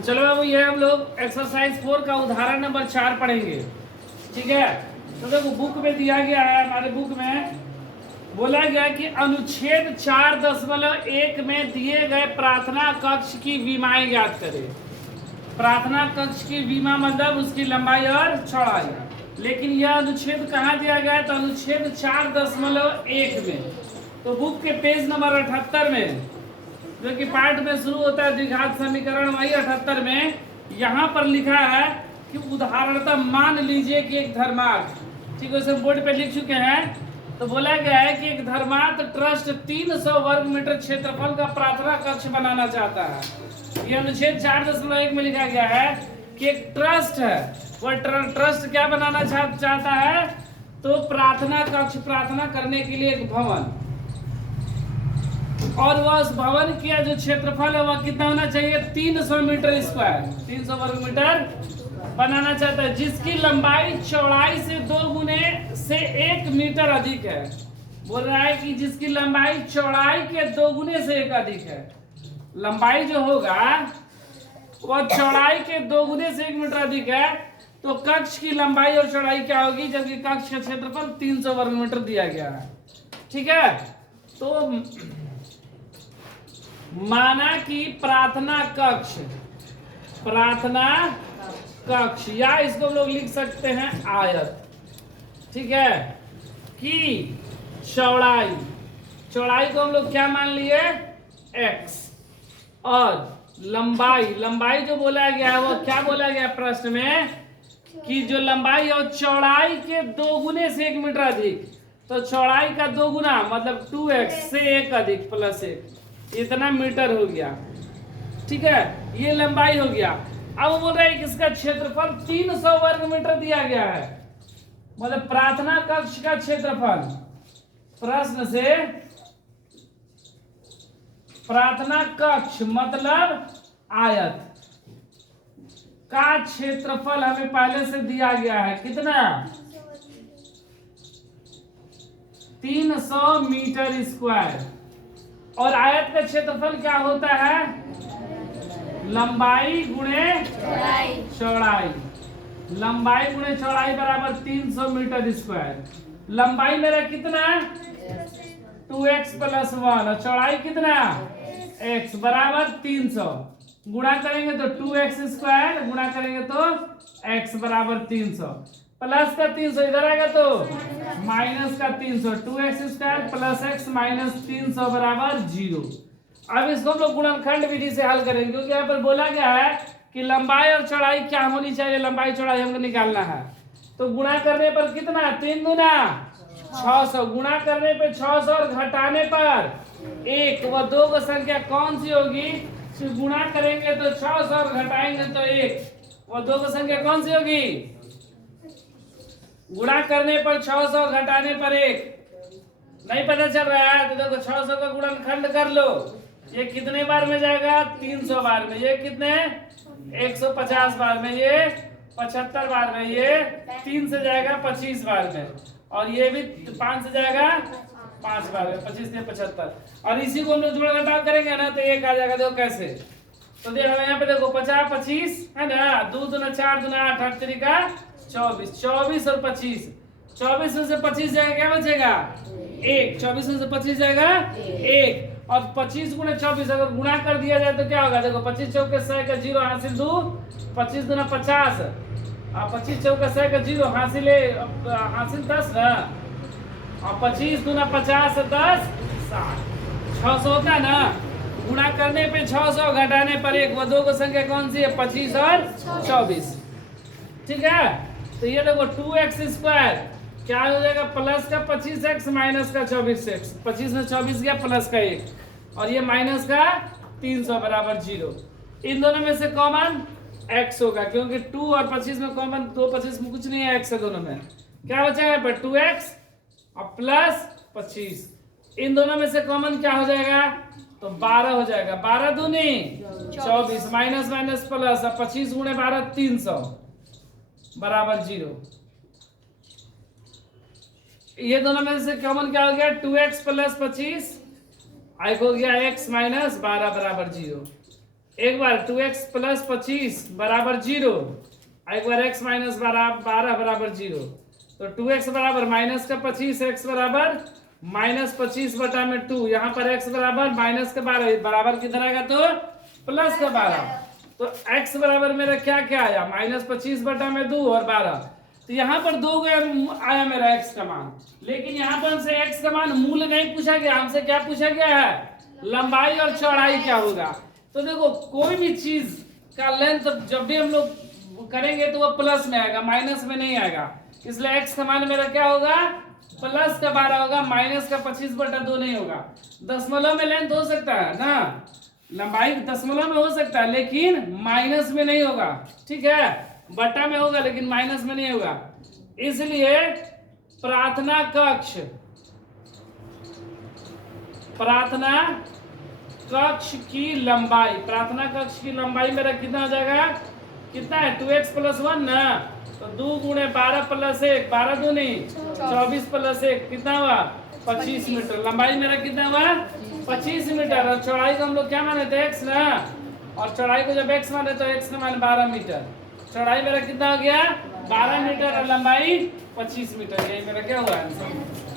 चलो अब ये हम लोग एक्सरसाइज 4 का उदाहरण नंबर 4 पढ़ेंगे। ठीक है, तो देखो बुक में दिया गया है, हमारे बुक में बोला गया कि अनुच्छेद 4.1 में दिए गए प्रार्थना कक्ष की विमाएं ज्ञात करें। प्रार्थना कक्ष की विमा मतलब उसकी लंबाई और चौड़ाई। लेकिन यह अनुच्छेद कहाँ दिया गया है? तो अनुच्छेद 4.1 में। तो बुक के पेज नंबर 78 में, जो कि पार्ट में शुरू होता है द्विघात समीकरण, वही 78 में यहाँ पर लिखा है कि उदाहरणतः मान लीजिए कि एक धर्मार्थ, ठीक है, उसे बोर्ड पे लिख चुके हैं। तो बोला गया है कि एक धर्मार्थ ट्रस्ट 300 वर्ग मीटर क्षेत्रफल का प्रार्थना कक्ष बनाना चाहता है। ये अनुच्छेद 4.1 में लिखा गया है कि एक ट्रस्ट है, वह ट्रस्ट क्या बनाना चाहता है? तो प्रार्थना कक्ष, प्रार्थना करने के लिए एक भवन, और वह उस भवन का जो क्षेत्रफल है वह कितना होना चाहिए? 300 मीटर स्क्वायर, 300 वर्ग मीटर बनाना चाहता है, जिसकी लंबाई चौड़ाई से 2 गुने से 1 मीटर अधिक है। बोल रहा है कि जिसकी लंबाई चौड़ाई के 2 गुने से 1 अधिक है। लंबाई जो होगा वह चौड़ाई के 2 गुने से 1 मीटर अधिक है। तो कक्ष की लंबाई और चौड़ाई क्या होगी? जबकि कक्ष का क्षेत्रफल 300 वर्ग मीटर दिया गया है। ठीक है, तो माना कि प्रार्थना कक्ष, प्रार्थना कक्ष, या इसको हम लोग लिख सकते हैं आयत, ठीक है, कि चौड़ाई, चौड़ाई को हम लोग क्या मान लिए? x, और लंबाई, लंबाई जो बोला गया है वो क्या बोला गया प्रश्न में? कि जो लंबाई और चौड़ाई के 2 गुने से 1 मीटर अधिक। तो चौड़ाई का 2 गुना मतलब 2x से 1 अधिक प्लस 1, इतना मीटर हो गया। ठीक है, ये लंबाई हो गया। अब बोल रहा है कि इसका क्षेत्रफल 300 वर्ग मीटर दिया गया है, मतलब प्रार्थना कक्ष का क्षेत्रफल। प्रश्न से प्रार्थना कक्ष मतलब आयत का क्षेत्रफल हमें पहले से दिया गया है, कितना? 300 मीटर स्क्वायर। और आयत का क्षेत्रफल क्या होता है? लंबाई गुणे चौड़ाई। लंबाई गुणे चौड़ाई बराबर 300 मीटर स्क्वायर। लंबाई मेरा कितना? 2x प्लस 1, और चौड़ाई कितना? x बराबर 300। गुणा करेंगे तो 2x स्क्वायर, गुणा करेंगे तो x बराबर 300, प्लस का 300 इधर आएगा तो माइनस का 300, 2x square plus x minus 300 बराबर 0। अब इसको हम लोग गुणनखंड विधि से हल करेंगे, क्योंकि यहाँ पर बोला गया है कि लंबाई और चौड़ाई क्या होनी चाहिए? लंबाई चौड़ाई हमको निकालना है। तो गुणा करने पर कितना? 3 दूना 600, गुणा करने पे 600 और घटाने पर 1, वह 2 की संख्या कौन सी होगी? गुणा करेंगे तो 600 और घटाएंगे तो 1, वह 2 की संख्या कौन सी होगी? गुणा करने पर 600, घटाने पर 1। नहीं पता चल रहा है तो देखो 600 का गुणनखंड कर लो। ये कितने बार में जाएगा? 300 बार में। ये कितने? 150 बार में। ये 75 बार में। ये 3 से जाएगा 25 बार में, और ये भी 5 से जाएगा 5 बार में, 25 से 75। और इसी को हम लोग जोड़ घटाव करेंगे ना तो 1 आ जाएगा। देखो कैसे, तो देखो यहाँ पे देखो 50 25 है ना, 2 दूना 4 दूना 8, 8 तरीका 24, 24 और 25, 24 में से 25 जाएगा, क्या बचेगा? 1। 24 में से 25 जाएगा 1, और 25 गुणे 24 अगर गुणा कर दिया जाए तो क्या होगा? देखो 25 चौके 100 का 0 हासिल 2, 25 दूना 50, 25 चौके 100 का 0 हासिल 10 ना, और 25 दूना 50 10 60, 600 होता है ना। गुणा करने पे 600, घटाने पर 1, वो 2 की संख्या कौन सी है? 25 और 24। ठीक है, तो ये देखो 2x स्क्वायर क्या हो जाएगा? प्लस का 25x माइनस का 24x, 25 में 24 गया प्लस का 1, और ये माइनस का 300 बराबर 0। इन दोनों में से कॉमन x होगा, क्योंकि 2 और 25 में कॉमन, 2 25 में कुछ नहीं है, x है दोनों में। क्या बचेगा पर 2x और प्लस 25। इन दोनों में से कॉमन क्या हो जाएगा? तो 12 हो जाएगा। 12 दूनी 24, माइनस माइनस प्लस, 25 गुणे 12 300 बराबर 0। ये दोनों में से कॉमन क्या हो गया? 2x प्लस 25, एक हो गया x माइनस 12 बराबर 0। एक बार 2x प्लस 25 बराबर 0, एक बार x माइनस 12 बराबर 0। तो 2x बराबर माइनस का 25, x बराबर माइनस 25 बटा में 2, यहाँ पर x बराबर माइनस का 12 बराबर किधर आएगा तो प्लस का 12। तो x बराबर मेरा क्या क्या आया, माइनस 25 बटा में 2 और 12। तो यहाँ पर 2 आया मेरा x का मान, लेकिन यहाँ पर हमसे x का मान मूल नहीं पूछा गया, हमसे क्या पूछा गया है, लंबाई और चौड़ाई क्या होगा। तो देखो कोई भी चीज का लेंथ जब भी हम लोग करेंगे तो वो प्लस में आएगा, माइनस में नहीं आएगा। इसलिए x का मान मेरा क्या होगा, प्लस का 12 होगा, माइनस का 25 बटा 2 नहीं होगा। दशमलव में लेंथ हो सकता है ना, लंबाई दशमलव में हो सकता है लेकिन माइनस में नहीं होगा, ठीक है, बटा में होगा लेकिन माइनस में नहीं होगा। इसलिए प्रार्थना कक्ष की लंबाई मेरा कितना हो जाएगा, कितना है 2x प्लस 1 ना, तो 2 गुणे 12 प्लस 1, 12 2 नहीं 24 प्लस 1 कितना हुआ 25 मीटर। लंबाई मेरा कितना हुआ 25 मीटर। और चौड़ाई को हम लोग क्या माने थे x ना, और चौड़ाई को जब x माने तो x का मान 12 मीटर। चौड़ाई मेरा कितना हो गया 12 मीटर और लंबाई 25 मीटर। यही मेरा क्या हुआ आंसर।